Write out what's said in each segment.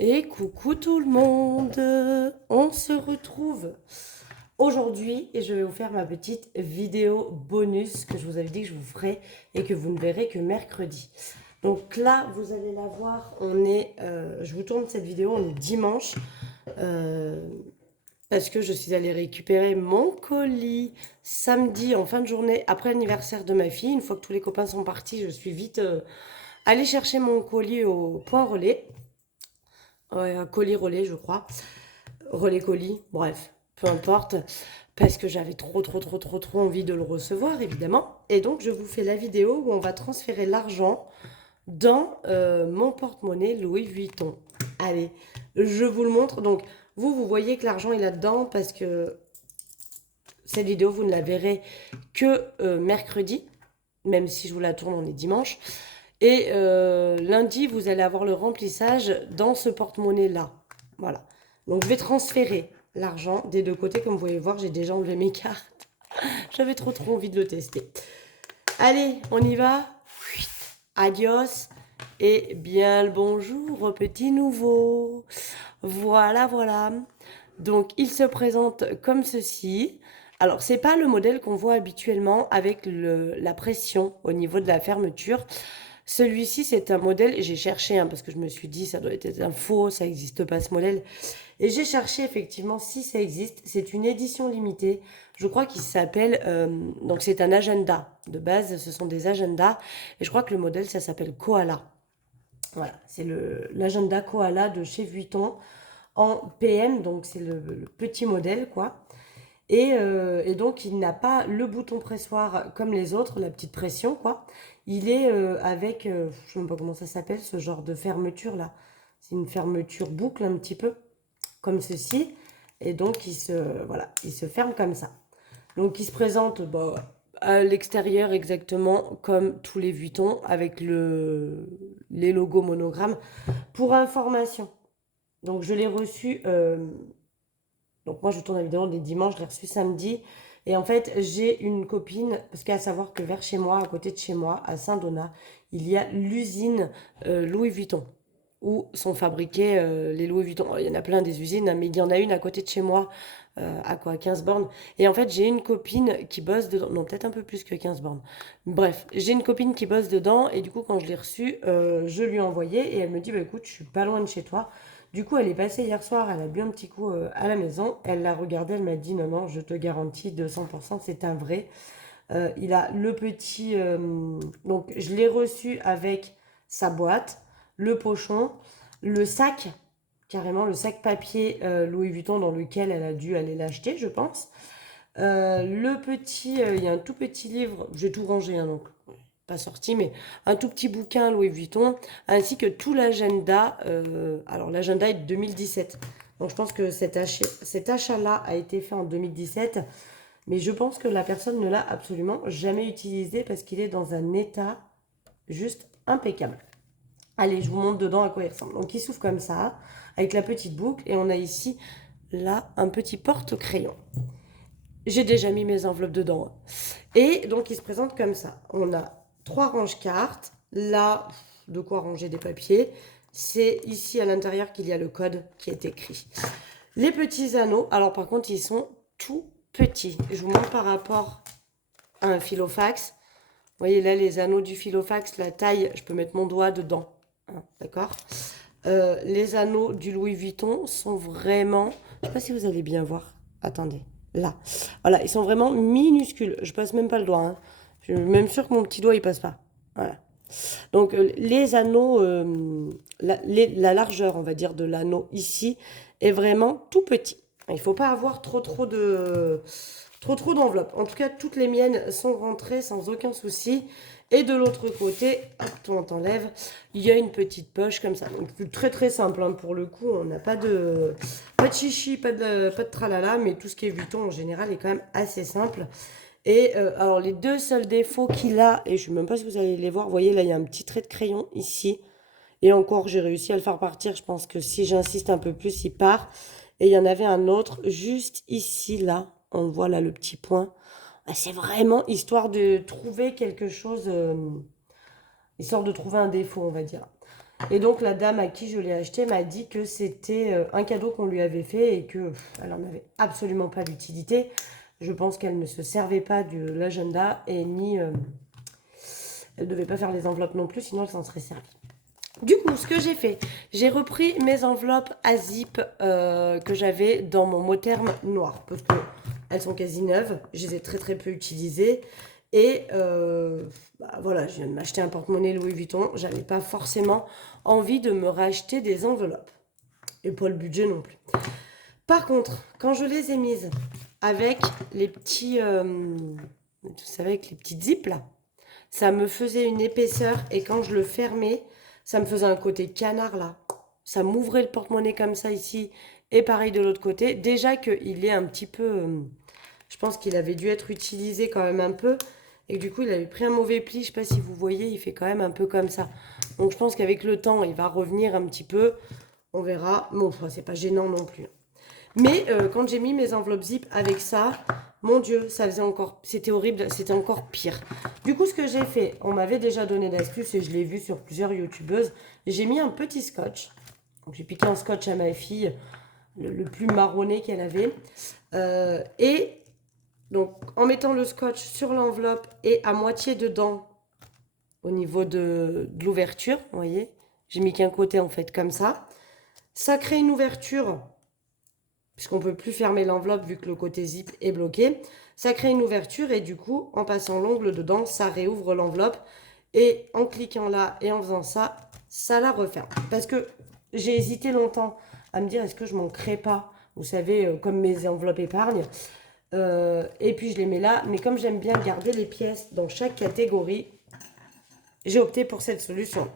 Et coucou tout le monde, on se retrouve aujourd'hui et je vais vous faire ma petite vidéo bonus que je vous avais dit que je vous ferai et que vous ne verrez que mercredi. Donc là, vous allez la voir, je vous tourne cette vidéo, on est dimanche euh, parce que je suis allée récupérer mon colis samedi en fin de journée après l'anniversaire de ma fille. Une fois que tous les copains sont partis, je suis vite allée chercher mon colis au point relais. Ouais, un colis relais, je crois. Relais colis, bref, peu importe. Parce que j'avais trop envie de le recevoir, évidemment. Et donc, je vous fais la vidéo où on va transférer l'argent dans mon porte-monnaie Louis Vuitton. Allez, je vous le montre. Donc, vous voyez que l'argent est là-dedans parce que cette vidéo, vous ne la verrez que mercredi. Même si je vous la tourne, on est dimanche. Et lundi, vous allez avoir le remplissage dans ce porte-monnaie-là. Voilà. Donc, je vais transférer l'argent des deux côtés. Comme vous pouvez voir, j'ai déjà enlevé mes cartes. J'avais trop envie de le tester. Allez, on y va. Adios. Et bien le bonjour au petit nouveau. Voilà. Donc, il se présente comme ceci. Alors, c'est pas le modèle qu'on voit habituellement avec la pression au niveau de la fermeture. Celui-ci, c'est un modèle, j'ai cherché, parce que je me suis dit, ça doit être un faux, ça n'existe pas ce modèle. Et j'ai cherché effectivement si ça existe. C'est une édition limitée. Je crois qu'il s'appelle, donc c'est un agenda. De base, ce sont des agendas. Et je crois que le modèle, ça s'appelle Koala. Voilà, c'est l'agenda Koala de chez Vuitton en PM, donc c'est le petit modèle, quoi. Et donc, il n'a pas le bouton pressoir comme les autres, la petite pression, quoi. Il est avec, je ne sais même pas comment ça s'appelle, ce genre de fermeture là. C'est une fermeture boucle un petit peu, comme ceci. Et donc, voilà, il se ferme comme ça. Donc, il se présente à l'extérieur exactement comme tous les Vuitton, avec les logos monogrammes. Pour information, donc je l'ai reçu donc moi, je tourne la vidéo des dimanches, je l'ai reçu samedi. Et en fait, j'ai une copine, parce qu'à savoir que vers chez moi, à côté de chez moi, à Saint-Donat, il y a l'usine Louis Vuitton, où sont fabriqués les Louis Vuitton. Il y en a plein des usines, mais il y en a une à côté de chez moi, à quoi, 15 bornes. Et en fait, j'ai une copine qui bosse dedans, non, peut-être un peu plus que 15 bornes. Bref, j'ai une copine qui bosse dedans, et du coup, quand je l'ai reçue, je lui ai envoyé, et elle me dit, bah écoute, je suis pas loin de chez toi. Du coup, elle est passée hier soir, elle a bu un petit coup à la maison. Elle l'a regardé, elle m'a dit non, je te garantis 200%, c'est un vrai. Il a le petit. Donc, je l'ai reçu avec sa boîte, le pochon, le sac, carrément le sac papier Louis Vuitton dans lequel elle a dû aller l'acheter, je pense. Il y a un tout petit livre, j'ai tout rangé, donc pas sorti, mais un tout petit bouquin Louis Vuitton, ainsi que tout l'agenda. Alors l'agenda est de 2017. Donc je pense que cet achat-là a été fait en 2017, mais je pense que la personne ne l'a absolument jamais utilisé parce qu'il est dans un état juste impeccable. Allez, je vous montre dedans à quoi il ressemble. Donc il s'ouvre comme ça, avec la petite boucle, et on a ici, là, un petit porte-crayon. J'ai déjà mis mes enveloppes dedans. Et donc, il se présente comme ça. On a 3 range-cartes. Là, de quoi ranger des papiers. C'est ici à l'intérieur qu'il y a le code qui est écrit. Les petits anneaux, alors par contre, ils sont tout petits. Je vous montre par rapport à un filofax. Vous voyez là, les anneaux du filofax, la taille, je peux mettre mon doigt dedans. D'accord. Les anneaux du Louis Vuitton sont vraiment... Je ne sais pas si vous allez bien voir. Attendez. Là. Voilà, ils sont vraiment minuscules. Je passe même pas le doigt. Je suis même sûre que mon petit doigt, il passe pas. Voilà. Donc, les anneaux, la largeur, on va dire, de l'anneau ici est vraiment tout petit. Il ne faut pas avoir trop d'enveloppes. En tout cas, toutes les miennes sont rentrées sans aucun souci. Et de l'autre côté, hop, on t'enlève, il y a une petite poche comme ça. Donc très simple pour le coup, on n'a pas de chichi, pas de tralala, mais tout ce qui est Vuitton en général est quand même assez simple. Et alors les deux seuls défauts qu'il a, et je ne sais même pas si vous allez les voir, vous voyez là il y a un petit trait de crayon ici. Et encore j'ai réussi à le faire partir, je pense que si j'insiste un peu plus il part. Et il y en avait un autre juste ici là, on voit là le petit point. C'est vraiment histoire de trouver quelque chose, histoire de trouver un défaut on va dire. Et donc la dame à qui je l'ai acheté m'a dit que c'était un cadeau qu'on lui avait fait et que elle en avait absolument pas d'utilité. Je pense qu'elle ne se servait pas de l'agenda et ni elle devait pas faire les enveloppes non plus, sinon elle s'en serait servie. Du coup, ce que j'ai fait, j'ai repris mes enveloppes à zip que j'avais dans mon mot terme noir parce que elles sont quasi neuves, je les ai très très peu utilisées. Et voilà, je viens de m'acheter un porte-monnaie Louis Vuitton. J'avais pas forcément envie de me racheter des enveloppes. Et pas le budget non plus. Par contre, quand je les ai mises avec les petits, vous savez, avec les petites zips là, ça me faisait une épaisseur. Et quand je le fermais, ça me faisait un côté canard là. Ça m'ouvrait le porte-monnaie comme ça ici. Et pareil de l'autre côté. Déjà qu'il est un petit peu... je pense qu'il avait dû être utilisé quand même un peu. Et que du coup, il avait pris un mauvais pli. Je ne sais pas si vous voyez, il fait quand même un peu comme ça. Donc, je pense qu'avec le temps, il va revenir un petit peu. On verra. Bon, enfin, c'est pas gênant non plus. Mais quand j'ai mis mes enveloppes zip avec ça, mon Dieu, ça faisait encore... C'était horrible, c'était encore pire. Du coup, ce que j'ai fait, on m'avait déjà donné d'astuces et je l'ai vu sur plusieurs youtubeuses. J'ai mis un petit scotch. Donc, j'ai piqué un scotch à ma fille, le plus marronné qu'elle avait. Et donc, en mettant le scotch sur l'enveloppe et à moitié dedans, au niveau de l'ouverture, vous voyez, j'ai mis qu'un côté en fait comme ça. Ça crée une ouverture, puisqu'on ne peut plus fermer l'enveloppe vu que le côté zip est bloqué. Ça crée une ouverture et du coup, en passant l'ongle dedans, ça réouvre l'enveloppe. Et en cliquant là et en faisant ça, ça la referme. Parce que j'ai hésité longtemps à me dire, est-ce que je m'en crée pas, vous savez, comme mes enveloppes épargne. Et puis je les mets là, mais comme j'aime bien garder les pièces dans chaque catégorie, j'ai opté pour cette solution.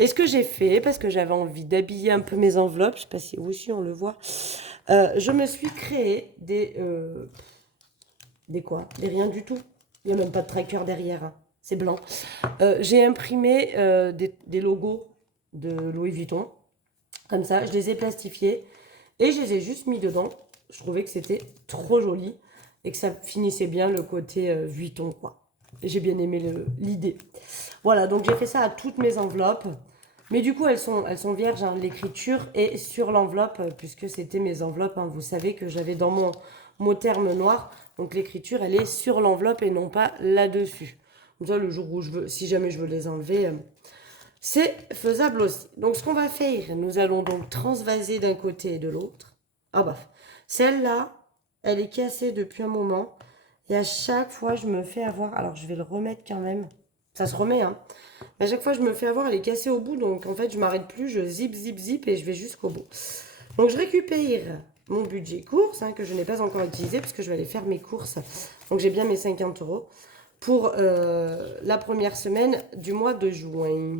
Et ce que j'ai fait, parce que j'avais envie d'habiller un peu mes enveloppes, je ne sais pas si aussi on le voit, je me suis créé des quoi? Des rien du tout. Il n'y a même pas de tracker derrière, hein. C'est blanc. J'ai imprimé des logos de Louis Vuitton, comme ça, je les ai plastifiés et je les ai juste mis dedans. Je trouvais que c'était trop joli et que ça finissait bien le côté Vuitton, quoi. J'ai bien aimé l'idée. Voilà, donc j'ai fait ça à toutes mes enveloppes. Mais du coup, elles sont vierges, hein, l'écriture est sur l'enveloppe, puisque c'était mes enveloppes, hein. Vous savez que j'avais dans mon mot terme noir. Donc l'écriture, elle est sur l'enveloppe et non pas là-dessus. Comme ça, le jour où je veux, si jamais je veux les enlever, c'est faisable aussi. Donc ce qu'on va faire, nous allons donc transvaser d'un côté et de l'autre. Ah bah, celle-là, elle est cassée depuis un moment. Et à chaque fois, je me fais avoir. Alors, je vais le remettre quand même. Ça se remet, hein. Mais à chaque fois, je me fais avoir. Elle est cassée au bout. Donc, en fait, je m'arrête plus. Je zip, zip, zip. Et je vais jusqu'au bout. Donc, je récupère mon budget course, hein, que je n'ai pas encore utilisé. Puisque je vais aller faire mes courses. Donc, j'ai bien mes 50 euros. Pour la première semaine du mois de juin.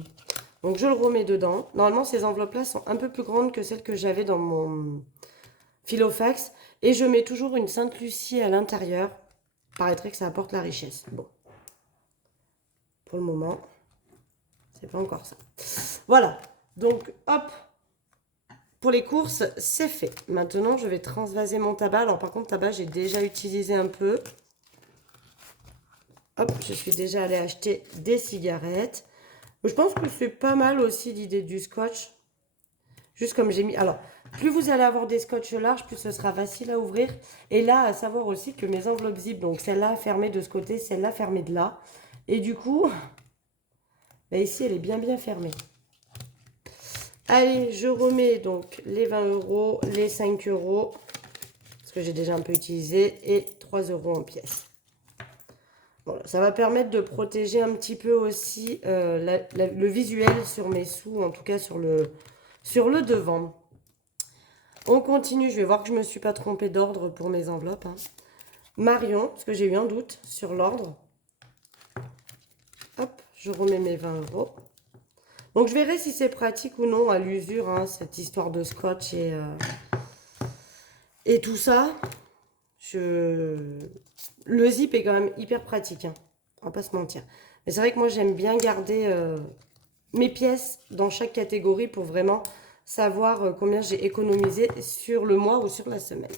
Donc, je le remets dedans. Normalement, ces enveloppes-là sont un peu plus grandes que celles que j'avais dans mon Filofax. Et je mets toujours une Sainte Lucie à l'intérieur. Paraîtrait que ça apporte la richesse. Bon. Pour le moment, c'est pas encore ça. Voilà. Donc, hop. Pour les courses, c'est fait. Maintenant, je vais transvaser mon tabac. Alors, par contre, tabac, j'ai déjà utilisé un peu. Hop, je suis déjà allée acheter des cigarettes. Je pense que c'est pas mal aussi l'idée du scotch. Juste comme j'ai mis... Alors, plus vous allez avoir des scotch larges, plus ce sera facile à ouvrir. Et là, à savoir aussi que mes enveloppes zip, donc celle-là fermée de ce côté, celle-là fermée de là. Et du coup, bah ici, elle est bien fermée. Allez, je remets donc les 20 euros, les 5 euros, parce que j'ai déjà un peu utilisé, et 3 euros en pièces. Voilà, ça va permettre de protéger un petit peu aussi le visuel sur mes sous, en tout cas sur le devant. On continue, je vais voir que je ne me suis pas trompée d'ordre pour mes enveloppes, hein. Marion, parce que j'ai eu un doute sur l'ordre. Hop, je remets mes 20 euros. Donc je verrai si c'est pratique ou non à l'usure, hein, cette histoire de scotch et tout ça. Le zip est quand même hyper pratique, hein, on va pas se mentir. Mais c'est vrai que moi j'aime bien garder mes pièces dans chaque catégorie pour vraiment savoir combien j'ai économisé sur le mois ou sur la semaine.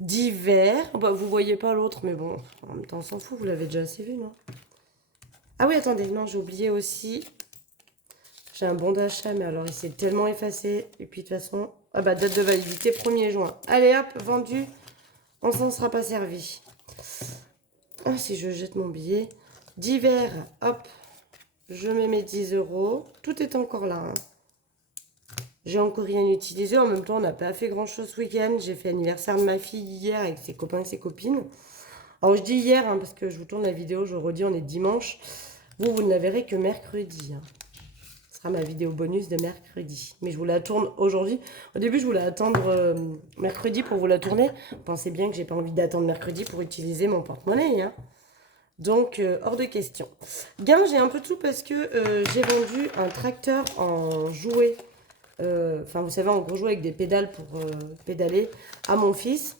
Divers, bah, vous voyez pas l'autre, mais bon, en même temps on s'en fout, vous l'avez déjà assez vu, non? Ah oui, attendez, non, j'ai oublié aussi. J'ai un bon d'achat, mais alors il s'est tellement effacé. Et puis de toute façon, ah bah date de validité 1er juin. Allez hop, vendu. On s'en sera pas servi. Ah, si je jette mon billet. D'hiver, hop, je mets mes 10 euros. Tout est encore là. Hein. J'ai encore rien utilisé. En même temps, on n'a pas fait grand chose ce week-end. J'ai fait l'anniversaire de ma fille hier avec ses copains et ses copines. Alors je dis hier, hein, parce que je vous tourne la vidéo, je redis, on est dimanche. Vous ne la verrez que mercredi. Hein. Ce sera ma vidéo bonus de mercredi. Mais je vous la tourne aujourd'hui. Au début, je voulais attendre mercredi pour vous la tourner. Pensez bien que j'ai pas envie d'attendre mercredi pour utiliser mon porte-monnaie. Hein. Donc, hors de question. Gain, j'ai un peu de tout parce que j'ai vendu un tracteur en jouet. Enfin, vous savez, en gros jouet avec des pédales pour pédaler à mon fils.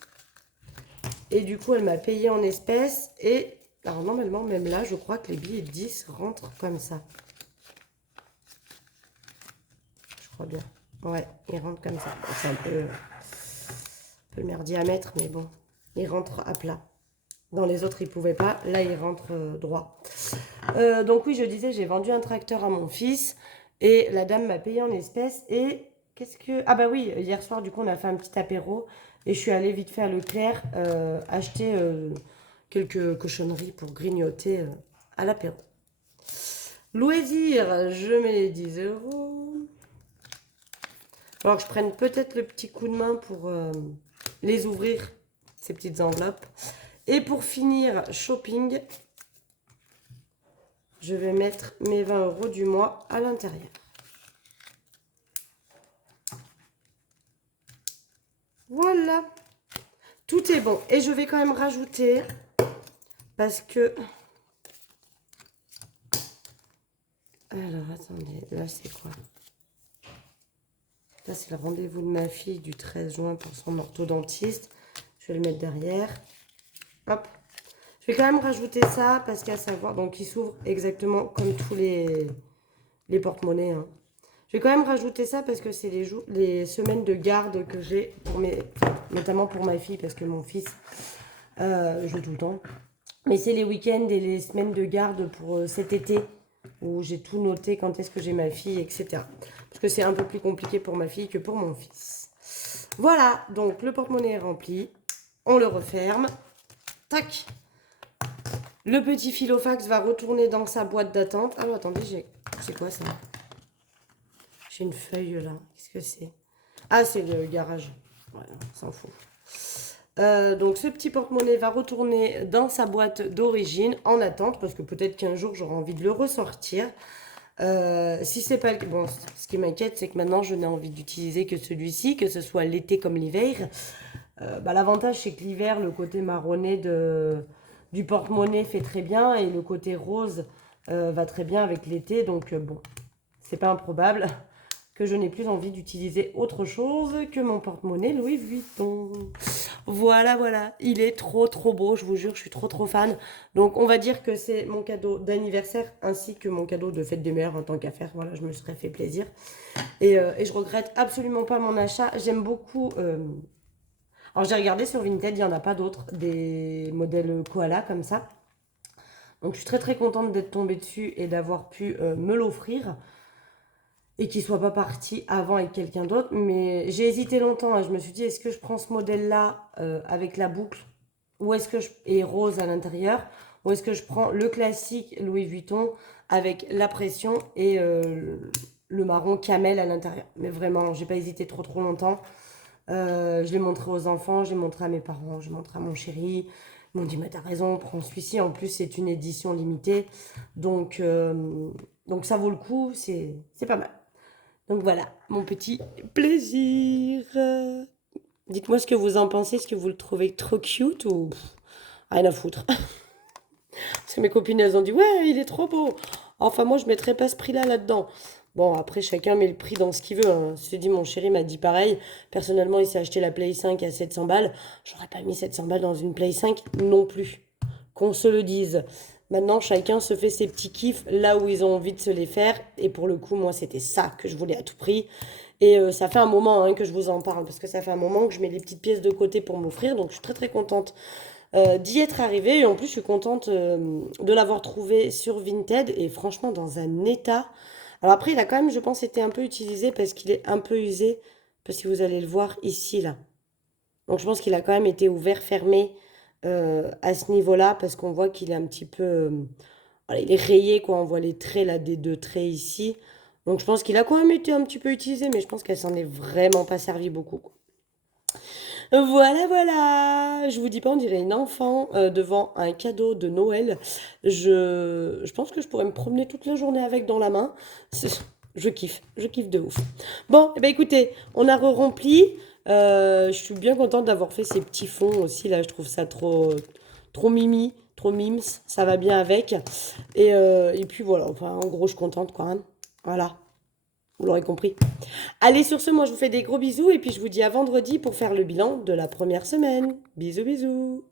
Et du coup, elle m'a payé en espèces. Et alors, normalement, même là, je crois que les billets de 10 rentrent comme ça. Je crois bien. Ouais, ils rentrent comme ça. Bon, c'est un peu le merdier à mettre, mais bon, ils rentrent à plat. Dans les autres, ils ne pouvaient pas. Là, ils rentrent droit. Donc oui, je disais, j'ai vendu un tracteur à mon fils. Et la dame m'a payé en espèces. Et qu'est-ce que... Ah bah oui, hier soir, du coup, on a fait un petit apéro. Et je suis allée vite fait à Leclerc acheter quelques cochonneries pour grignoter à l'apéro. Loisirs, je mets les 10 euros. Alors que je prenne peut-être le petit coup de main pour les ouvrir, ces petites enveloppes. Et pour finir, shopping, je vais mettre mes 20 euros du mois à l'intérieur. Voilà. Tout est bon. Et je vais quand même rajouter, parce que... Alors, attendez, là c'est quoi? Là c'est le rendez-vous de ma fille du 13 juin pour son orthodontiste. Je vais le mettre derrière. Hop. Je vais quand même rajouter ça parce qu'à savoir, donc il s'ouvre exactement comme tous les porte-monnaies. Hein. Je vais quand même rajouter ça parce que c'est les semaines de garde que j'ai, notamment pour ma fille parce que mon fils joue tout le temps. Mais c'est les week-ends et les semaines de garde pour cet été où j'ai tout noté quand est-ce que j'ai ma fille, etc. Parce que c'est un peu plus compliqué pour ma fille que pour mon fils. Voilà, donc le porte-monnaie est rempli. On le referme. Tac. Le petit filofax va retourner dans sa boîte d'attente. Ah, attendez, c'est quoi ça? J'ai une feuille là. Qu'est-ce que c'est? Ah, c'est le garage. Ouais, on s'en fout. Donc, ce petit porte-monnaie va retourner dans sa boîte d'origine en attente, parce que peut-être qu'un jour, j'aurai envie de le ressortir. Si c'est pas le... Bon, ce qui m'inquiète, c'est que maintenant, je n'ai envie d'utiliser que celui-ci, que ce soit l'été comme l'hiver. L'avantage, c'est que l'hiver, le côté marronné du porte-monnaie fait très bien et le côté rose va très bien avec l'été. Donc, bon, c'est pas improbable que je n'ai plus envie d'utiliser autre chose que mon porte-monnaie Louis Vuitton. Voilà, voilà. Il est trop, trop beau. Je vous jure, je suis trop, trop fan. Donc, on va dire que c'est mon cadeau d'anniversaire ainsi que mon cadeau de fête des mères en tant qu'affaire. Voilà, je me serais fait plaisir. Et je regrette absolument pas mon achat. J'aime beaucoup... Alors, j'ai regardé sur Vinted, il n'y en a pas d'autres, des modèles koala comme ça. Donc, je suis très, très contente d'être tombée dessus et d'avoir pu me l'offrir. Et qu'il ne soit pas parti avant avec quelqu'un d'autre. Mais j'ai hésité longtemps. Hein. Je me suis dit, est-ce que je prends ce modèle-là avec la boucle ou est-ce que et rose à l'intérieur, ou est-ce que je prends le classique Louis Vuitton avec la pression et le marron camel à l'intérieur. Mais vraiment, j'ai pas hésité trop trop longtemps. Je l'ai montré aux enfants, j'ai montré à mes parents, j'ai montré à mon chéri. Ils m'ont dit, mais t'as raison, prends celui-ci. En plus, c'est une édition limitée. Donc ça vaut le coup, c'est pas mal. Donc voilà, mon petit plaisir. Dites-moi ce que vous en pensez. Est-ce que vous le trouvez trop cute ou rien à foutre? Parce que mes copines, elles ont dit, ouais, il est trop beau. Enfin, moi, je ne mettrais pas ce prix-là là-dedans. Bon, après, chacun met le prix dans ce qu'il veut. Hein. Ceci dit, mon chéri m'a dit pareil. Personnellement, il s'est acheté la Play 5 à 700 balles. J'aurais pas mis 700 balles dans une Play 5 non plus. Qu'on se le dise. Maintenant, chacun se fait ses petits kiffs là où ils ont envie de se les faire. Et pour le coup, moi, c'était ça que je voulais à tout prix. Et ça fait un moment hein, que je vous en parle. Parce que ça fait un moment que je mets les petites pièces de côté pour m'offrir. Donc, je suis très, très contente d'y être arrivée. Et en plus, je suis contente de l'avoir trouvé sur Vinted. Et franchement, dans un état... Alors après, il a quand même, je pense, été un peu utilisé parce qu'il est un peu usé. Parce que vous allez le voir ici, là. Donc je pense qu'il a quand même été ouvert, fermé à ce niveau-là. Parce qu'on voit qu'il est un petit peu... voilà, il est rayé, quoi. On voit les traits, là, des deux traits ici. Donc je pense qu'il a quand même été un petit peu utilisé. Mais je pense qu'elle s'en est vraiment pas servi beaucoup, quoi. Voilà, voilà. Je vous dis pas, on dirait une enfant devant un cadeau de Noël. Je pense que je pourrais me promener toute la journée avec dans la main. Je kiffe de ouf. Bon, eh ben écoutez, on a re-rempli. Je suis bien contente d'avoir fait ces petits fonds aussi. Là, je trouve ça trop mimi, trop mimes. Ça va bien avec. Et puis voilà, enfin, en gros, je suis contente quand même. Voilà, vous l'aurez compris. Allez, sur ce, moi je vous fais des gros bisous et puis je vous dis à vendredi pour faire le bilan de la première semaine. Bisous, bisous.